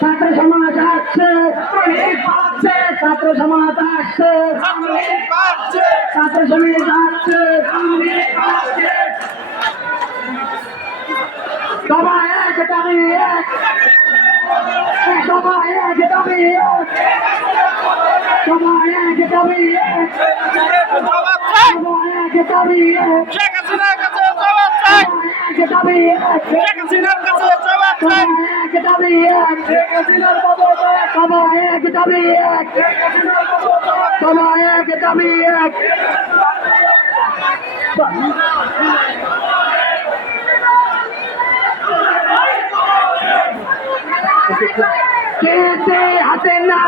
ছাত্র সমাজ আসছে, ছাত্র সমাজ আসছে, ছাত্র সমাজ আসছে, সবাই এক দাবি এক, সবাই এক দাবি এক, সবাই এক দাবি এক, সবাই এক দাবি এক, শেখ হাসিনার কাছে জবাব চাই। এক দাবি এক, শেখ হাসিনার কাছে জবাব চাই। এক দাবি এক, সবাই এক দাবি এক, সবাই এক দাবি এক। কেটে হাতে না